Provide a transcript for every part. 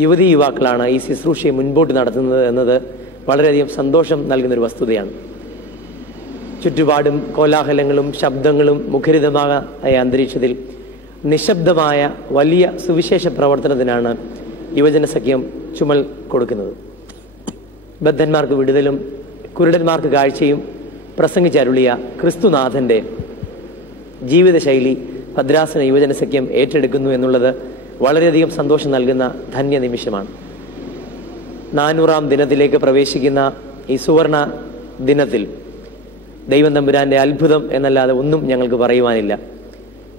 യുവതീ യുവാക്കളാണ് ഈ ശുശ്രൂഷയെ മുൻപോട്ട് നടത്തുന്നത് എന്നത് വളരെയധികം സന്തോഷം നൽകുന്നൊരു വസ്തുതയാണ്. ചുറ്റുപാടും കോലാഹലങ്ങളും ശബ്ദങ്ങളും മുഖരിതമായ അന്തരീക്ഷത്തിൽ നിശബ്ദമായ വലിയ സുവിശേഷ പ്രവർത്തനത്തിനാണ് യുവജന സഖ്യം ചുമൽ കൊടുക്കുന്നത്. ബദ്ധന്മാർക്ക് വിടുതലും കുരുടന്മാർക്ക് കാഴ്ചയും പ്രസംഗിച്ചരുളിയ ക്രിസ്തുനാഥൻ്റെ ജീവിതശൈലി ഭദ്രാസന യുവജന സഖ്യം ഏറ്റെടുക്കുന്നു എന്നുള്ളത് വളരെയധികം സന്തോഷം നൽകുന്ന ധന്യ നിമിഷമാണ്. 400-ാം ദിനത്തിലേക്ക് പ്രവേശിക്കുന്ന ഈ സുവർണ ദിനത്തിൽ ദൈവം തമ്പുരാൻ്റെ അത്ഭുതം എന്നല്ലാതെ ഒന്നും ഞങ്ങൾക്ക് പറയുവാനില്ല.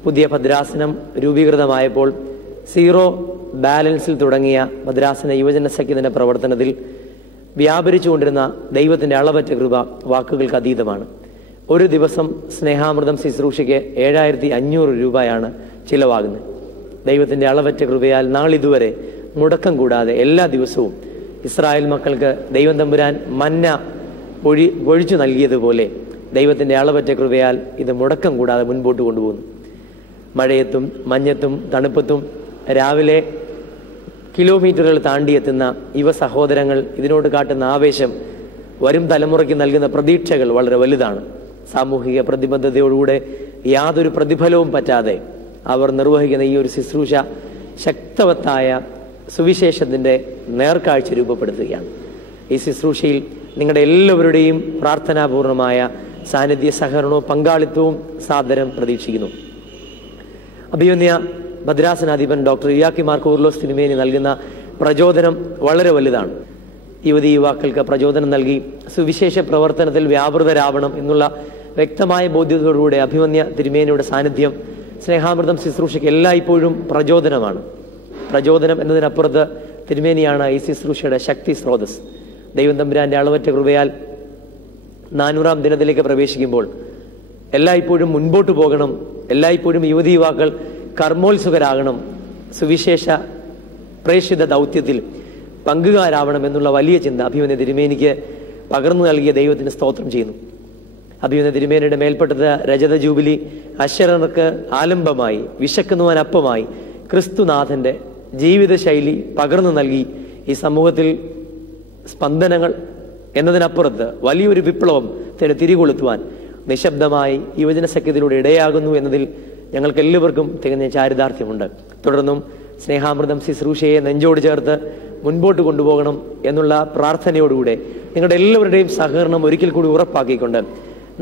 പുതിയ ഭദ്രാസനം രൂപീകൃതമായപ്പോൾ സീറോ ബാലൻസിൽ തുടങ്ങിയ ഭദ്രാസന യുവജന സഖ്യത്തിൻ്റെ പ്രവർത്തനത്തിൽ വ്യാപരിച്ചുകൊണ്ടിരുന്ന ദൈവത്തിൻ്റെ അളവറ്റ കൃപ വാക്കുകൾക്ക് അതീതമാണ്. ഒരു ദിവസം സ്നേഹാമൃതം ശുശ്രൂഷയ്ക്ക് 7500 രൂപയാണ് ചിലവാകുന്നത്. ദൈവത്തിൻ്റെ അളവറ്റ കൃപയാൽ നാളിതുവരെ മുടക്കം കൂടാതെ എല്ലാ ദിവസവും ഇസ്രായേൽ മക്കൾക്ക് ദൈവം തമ്പുരാൻ മന്ന പൊഴിച്ചു നൽകിയതുപോലെ ദൈവത്തിൻ്റെ അളവറ്റ കൃപയാൽ ഇത് മുടക്കം കൂടാതെ മുൻപോട്ട് കൊണ്ടുപോകുന്നു. മഴയത്തും മഞ്ഞത്തും തണുപ്പത്തും രാവിലെ കിലോമീറ്ററുകൾ താണ്ടിയെത്തുന്ന യുവ സഹോദരങ്ങൾ ഇതിനോട് കാട്ടുന്ന ആവേശം വരും തലമുറയ്ക്ക് നൽകുന്ന പ്രതീക്ഷകൾ വളരെ വലുതാണ്. സാമൂഹിക പ്രതിബദ്ധതയോടുകൂടെ യാതൊരു പ്രതിഫലവും പറ്റാതെ അവർ നിർവഹിക്കുന്ന ഈ ഒരു ശുശ്രൂഷ ശക്തവത്തായ സുവിശേഷത്തിൻ്റെ നേർക്കാഴ്ച രൂപപ്പെടുത്തുകയാണ്. ഈ ശുശ്രൂഷയിൽ നിങ്ങളുടെ എല്ലാവരുടെയും പ്രാർത്ഥനാപൂർണമായ സാന്നിധ്യ സഹകരണവും പങ്കാളിത്തവും സാദരം പ്രതീക്ഷിക്കുന്നു. അഭിമന്യ ഭദ്രാസനാധിപൻ ഡോക്ടർ ഇയാക്കി മാർ കൂർലോസ് തിരുമേനി നൽകുന്ന പ്രചോദനം വളരെ വലുതാണ്. യുവതി യുവാക്കൾക്ക് പ്രചോദനം നൽകി സുവിശേഷ പ്രവർത്തനത്തിൽ വ്യാപൃതരാവണം എന്നുള്ള വ്യക്തമായ ബോധ്യത്തോടുകൂടെ അഭിമന്യ തിരുമേനിയുടെ സാന്നിധ്യം സ്നേഹാമൃതം ശുശ്രൂഷയ്ക്ക് എല്ലായ്പ്പോഴും പ്രചോദനമാണ്. പ്രചോദനം എന്നതിനപ്പുറത്ത് തിരുമേനിയാണ് ഈ ശുശ്രൂഷയുടെ ശക്തി സ്രോതസ്. ദൈവം തമ്പുരാൻ്റെ അളവറ്റ കൃപയാൽ 400-ാം ദിനത്തിലേക്ക് പ്രവേശിക്കുമ്പോൾ എല്ലായ്പ്പോഴും മുൻപോട്ട് പോകണം, എല്ലായ്പ്പോഴും യുവതി യുവാക്കൾ കർമ്മോത്സുകരാകണം, സുവിശേഷ പ്രേക്ഷിത ദൗത്യത്തിൽ പങ്കുകാരാവണം എന്നുള്ള വലിയ ചിന്ത അഭിമന്യ തിരുമേനിക്ക് പകർന്നു നൽകിയ ദൈവത്തിന് സ്തോത്രം ചെയ്യുന്നു. അഭിമന്യ തിരുമേനിയുടെ മേൽപ്പെട്ടത് രജത ജൂബിലി അശരണർക്ക് ആലംബമായി വിശക്കുന്നവനപ്പമായി ക്രിസ്തുനാഥൻ്റെ ജീവിതശൈലി പകർന്നു നൽകി ഈ സമൂഹത്തിൽ സ്പന്ദനങ്ങൾ എന്നതിനപ്പുറത്ത് വലിയൊരു വിപ്ലവം തിരികൊളുത്തുവാൻ നിശബ്ദമായി യുവജന സഖ്യത്തിലൂടെ ഇടയാകുന്നു എന്നതിൽ ഞങ്ങൾക്ക് എല്ലാവർക്കും തികഞ്ഞ ചാരിതാർത്ഥ്യമുണ്ട്. തുടർന്നും സ്നേഹാമൃതം ശുശ്രൂഷയെ നെഞ്ചോട് ചേർത്ത് മുൻപോട്ട് കൊണ്ടുപോകണം എന്നുള്ള പ്രാർത്ഥനയോടുകൂടെ നിങ്ങളുടെ എല്ലാവരുടെയും സഹകരണം ഒരിക്കൽ കൂടി ഉറപ്പാക്കിക്കൊണ്ട്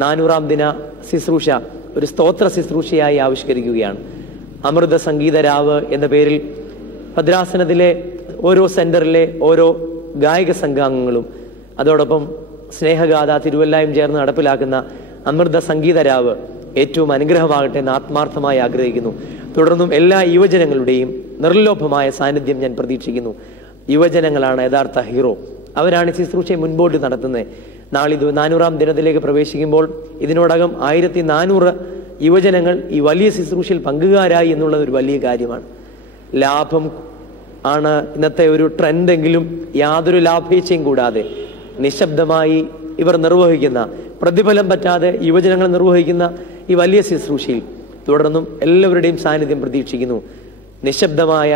400-ാം ദിന ശുശ്രൂഷ ഒരു സ്തോത്ര ശുശ്രൂഷയായി ആവിഷ്കരിക്കുകയാണ്. അമൃത സംഗീത രാവ് എന്ന പേരിൽ ഭദ്രാസനത്തിലെ ഓരോ സെന്ററിലെ ഓരോ ഗായക സംഘാംഗങ്ങളും അതോടൊപ്പം സ്നേഹഗാഥ തിരുവല്ലായും ചേർന്ന് നടപ്പിലാക്കുന്ന അമൃത സംഗീത രാവ് ഏറ്റവും അനുഗ്രഹമാകട്ടെ എന്ന് ആത്മാർത്ഥമായി ആഗ്രഹിക്കുന്നു. തുടർന്നും എല്ലാ യുവജനങ്ങളുടെയും നിർലോഭമായ സാന്നിധ്യം ഞാൻ പ്രതീക്ഷിക്കുന്നു. യുവജനങ്ങളാണ് യഥാർത്ഥ ഹീറോ. അവരാണ് ശുശ്രൂഷയെ മുൻപോട്ട് നടത്തുന്നത്. നാളിത് 400-ാം ദിനത്തിലേക്ക് പ്രവേശിക്കുമ്പോൾ ഇതിനോടകം 1400 യുവജനങ്ങൾ ഈ വലിയ ശുശ്രൂഷയിൽ പങ്കുകാരായി എന്നുള്ളത് ഒരു വലിയ കാര്യമാണ്. ലാഭം ആണ് ഇന്നത്തെ ഒരു ട്രെൻഡെങ്കിലും യാതൊരു ലാഭേച്ഛയും കൂടാതെ നിശബ്ദമായി ഇവർ നിർവഹിക്കുന്ന, പ്രതിഫലം പറ്റാതെ യുവജനങ്ങൾ നിർവഹിക്കുന്ന ഈ വലിയ ശുശ്രൂഷയിൽ തുടർന്നും എല്ലാവരുടെയും സാന്നിധ്യം പ്രതീക്ഷിക്കുന്നു. നിശബ്ദമായ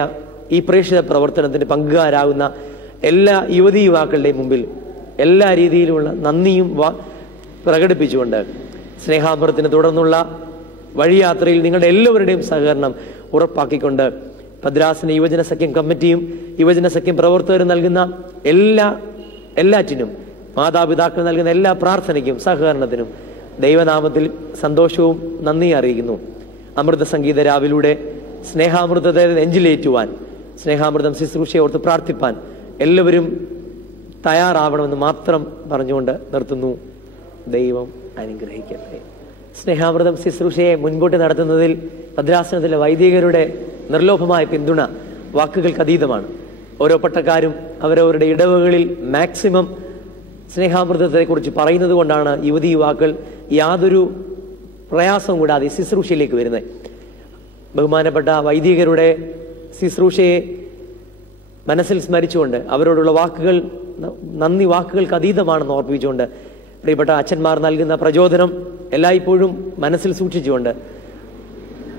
ഈ പ്രേക്ഷിത പ്രവർത്തനത്തിന് പങ്കുകാരാകുന്ന എല്ലാ യുവതി യുവാക്കളുടെയും മുമ്പിൽ എല്ലാ രീതിയിലുമുള്ള നന്ദിയും പ്രകടിപ്പിച്ചുകൊണ്ട് സ്നേഹാമൃതത്തിന് തുടർന്നുള്ള വഴിയാത്രയിൽ നിങ്ങളുടെ എല്ലാവരുടെയും സഹകരണം ഉറപ്പാക്കിക്കൊണ്ട് ഭദ്രാസന യുവജന സഖ്യം കമ്മിറ്റിയും യുവജന സഖ്യം പ്രവർത്തകരും നൽകുന്ന എല്ലാറ്റിനും മാതാപിതാക്കൾ നൽകുന്ന എല്ലാ പ്രാർത്ഥനയ്ക്കും സഹകരണത്തിനും ദൈവനാമത്തിൽ സന്തോഷവും നന്ദി അറിയിക്കുന്നു. അമൃത സംഗീത രാവിലൂടെ സ്നേഹാമൃതത്തെ നെഞ്ചിലേറ്റുവാൻ, സ്നേഹാമൃതം ശുശ്രൂഷയെ ഓർത്ത് പ്രാർത്ഥിപ്പാൻ എല്ലാവരും തയ്യാറാവണമെന്ന് മാത്രം പറഞ്ഞുകൊണ്ട് നിർത്തുന്നു. ദൈവം അനുഗ്രഹിക്കട്ടെ. സ്നേഹാമൃതം ശുശ്രൂഷയെ മുൻപോട്ട് നടത്തുന്നതിൽ ഭദ്രാസനത്തിലെ വൈദികരുടെ നിർലോഭമായ പിന്തുണ വാക്കുകൾക്ക് അതീതമാണ്. ഓരോ പട്ടക്കാരും അവരവരുടെ ഇടവകളിൽ മാക്സിമം സ്നേഹാമൃതത്തെക്കുറിച്ച് പറയുന്നത് കൊണ്ടാണ് യുവതി യുവാക്കൾ യാതൊരു പ്രയാസവും കൂടാതെ ശുശ്രൂഷയിലേക്ക് വരുന്നത്. ബഹുമാനപ്പെട്ട വൈദികരുടെ ശുശ്രൂഷയെ മനസ്സിൽ സ്മരിച്ചുകൊണ്ട് അവരോടുള്ള വാക്കുകൾ നന്ദി വാക്കുകൾക്ക് അതീതമാണെന്ന് ഓർപ്പിച്ചുകൊണ്ട് പ്രിയപ്പെട്ട അച്ഛന്മാർ നൽകുന്ന പ്രചോദനം എല്ലായ്പ്പോഴും മനസ്സിൽ സൂക്ഷിച്ചുകൊണ്ട്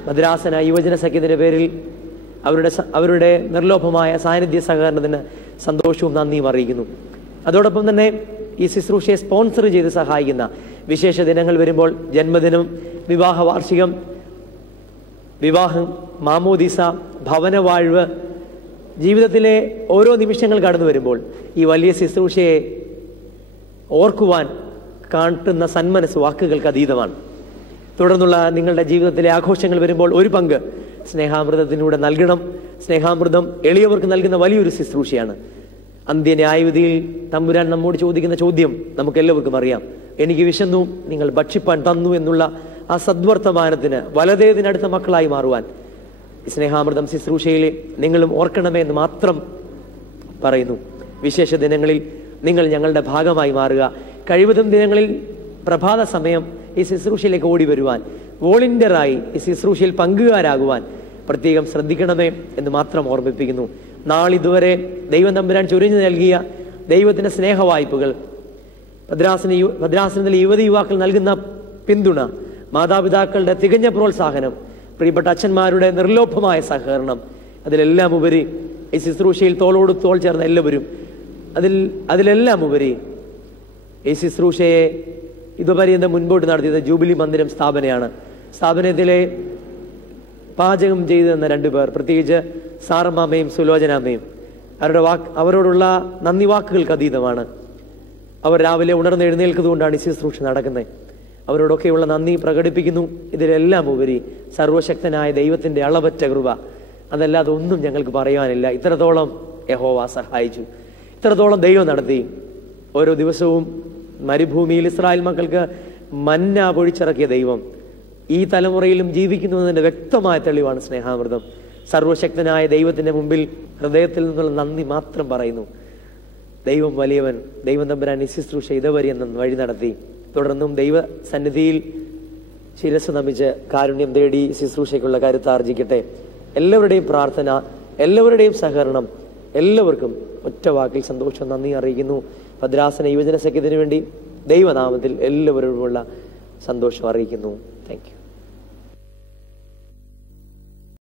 ഭദ്രാസന യുവജന സഖ്യത്തിൻ്റെ പേരിൽ അവരുടെ നിർലോഭമായ സാന്നിധ്യ സഹകരണത്തിന് സന്തോഷവും നന്ദിയും അറിയിക്കുന്നു. അതോടൊപ്പം തന്നെ ഈ ശുശ്രൂഷയെ സ്പോൺസർ ചെയ്ത് സഹായിക്കുന്ന വിശേഷ ദിനങ്ങൾ വരുമ്പോൾ, ജന്മദിനം, വിവാഹ വാർഷികം, വിവാഹം, മാമോദീസ, ഭവനവാഴ്വ്, ജീവിതത്തിലെ ഓരോ നിമിഷങ്ങൾ കടന്നു വരുമ്പോൾ ഈ വലിയ ശുശ്രൂഷയെ ഓർക്കുവാൻ കാട്ടുന്ന സന്മനസ് വാക്കുകൾക്ക് അതീതമാണ്. തുടർന്നുള്ള നിങ്ങളുടെ ജീവിതത്തിലെ ആഘോഷങ്ങൾ വരുമ്പോൾ ഒരു പങ്ക് സ്നേഹാമൃതത്തിലൂടെ നൽകണം. സ്നേഹാമൃതം എളിയവർക്ക് നൽകുന്ന വലിയൊരു ശുശ്രൂഷയാണ്. അന്ത്യന്യായവിധിയിൽ തമ്പുരാൻ നമ്മോട് ചോദിക്കുന്ന ചോദ്യം നമുക്കെല്ലാവർക്കും അറിയാം. എനിക്ക് വിശന്നു, നിങ്ങൾ ഭക്ഷിപ്പാൻ തന്നു എന്നുള്ള ആ സദ്വർത്തമാനത്തിന് വലതേതിനടുത്ത മക്കളായി മാറുവാൻ സ്നേഹാമൃതം ശുശ്രൂഷയിൽ നിങ്ങളും ഓർക്കണമേ എന്ന് മാത്രം പറയുന്നു. വിശേഷ ദിനങ്ങളിൽ നിങ്ങൾ ഞങ്ങളുടെ ഭാഗമായി മാറുക. കഴിവതും ദിനങ്ങളിൽ പ്രഭാത സമയം ഈ ശുശ്രൂഷയിലേക്ക് ഓടി വരുവാൻ, വോളണ്ടിയറായി ഈ ശുശ്രൂഷയിൽ പങ്കുകാരാകുവാൻ പ്രത്യേകം ശ്രദ്ധിക്കണമേ എന്ന് മാത്രം ഓർമ്മിപ്പിക്കുന്നു. നാളിതുവരെ ദൈവം തമ്പുരാൻ ചൊരിഞ്ഞു നൽകിയ ദൈവത്തിന്റെ സ്നേഹവായ്പകൾ, ഭദ്രാസനത്തിലെ യുവതി-യുവാക്കൾ നൽകുന്ന പിന്തുണ, മാതാപിതാക്കളുടെ തികഞ്ഞ പ്രോത്സാഹനം, പ്രിയപ്പെട്ട അച്ഛന്മാരുടെ നിർലോഭമായ സഹകരണം, അതിലെല്ലാം ഉപരി ഈ ശുശ്രൂഷയിൽ തോളോട് തോൾ ചേർന്ന എല്ലാവരും, അതിലെല്ലാം ഉപരി ഈ ശുശ്രൂഷയെ ഇതുപര്യന്തം മുൻപോട്ട് നടത്തിയത് ജൂബിലി മന്ദിരം സ്ഥാപനയാണ്. സ്ഥാപനത്തിലെ പാചകം ചെയ്തു തന്ന 2 പേർ, പ്രത്യേകിച്ച് സാറമ്മാമ്മയും സുലോചനാമ്മയും, അവരോടുള്ള നന്ദി വാക്കുകൾക്ക് അതീതമാണ്. അവർ രാവിലെ ഉണർന്നെഴുന്നേൽക്കുന്നതുകൊണ്ടാണ് ഈ ശുശ്രൂഷ നടക്കുന്നത്. അവരോടൊക്കെയുള്ള നന്ദി പ്രകടിപ്പിക്കുന്നു. ഇതിലെല്ലാം ഉപരി സർവശക്തനായ ദൈവത്തിന്റെ അളവറ്റ കൃപ, അതല്ലാതെ ഒന്നും ഞങ്ങൾക്ക് പറയാനില്ല. ഇത്രത്തോളം യഹോവ സഹായിച്ചു, ഇത്രത്തോളം ദൈവം നടത്തി. ഓരോ ദിവസവും മരുഭൂമിയിൽ ഇസ്രായേൽ മക്കൾക്ക് മന്ന പൊഴിച്ചിറക്കിയ ദൈവം ഈ തലമുറയിലും ജീവിക്കുന്നതിന്റെ വ്യക്തമായ തെളിവാണ് സ്നേഹാമൃതം. സർവശക്തനായ ദൈവത്തിന്റെ മുമ്പിൽ ഹൃദയത്തിൽ നിന്നുള്ള നന്ദി മാത്രം പറയുന്നു. ദൈവം വലിയവൻ. ദൈവം തമ്പുരാൻ ഈ ശുശ്രൂഷ ഇതുവരെ വഴി നടത്തി. തുടർന്നും ദൈവ സന്നിധിയിൽ ശിരസ് നമിച്ച് കാരുണ്യം തേടി ശുശ്രൂഷയ്ക്കുള്ള കരുത്താർജിക്കട്ടെ. എല്ലാവരുടെയും പ്രാർത്ഥന, എല്ലാവരുടെയും സഹകരണം, എല്ലാവർക്കും ഒറ്റ വാക്കിൽ സന്തോഷം, നന്ദി അറിയിക്കുന്നു. ഭദ്രാസന യുവജന സഖ്യത്തിന് വേണ്ടി ദൈവനാമത്തിൽ എല്ലാവരോടുമുള്ള സന്തോഷം അറിയിക്കുന്നു. Thank you.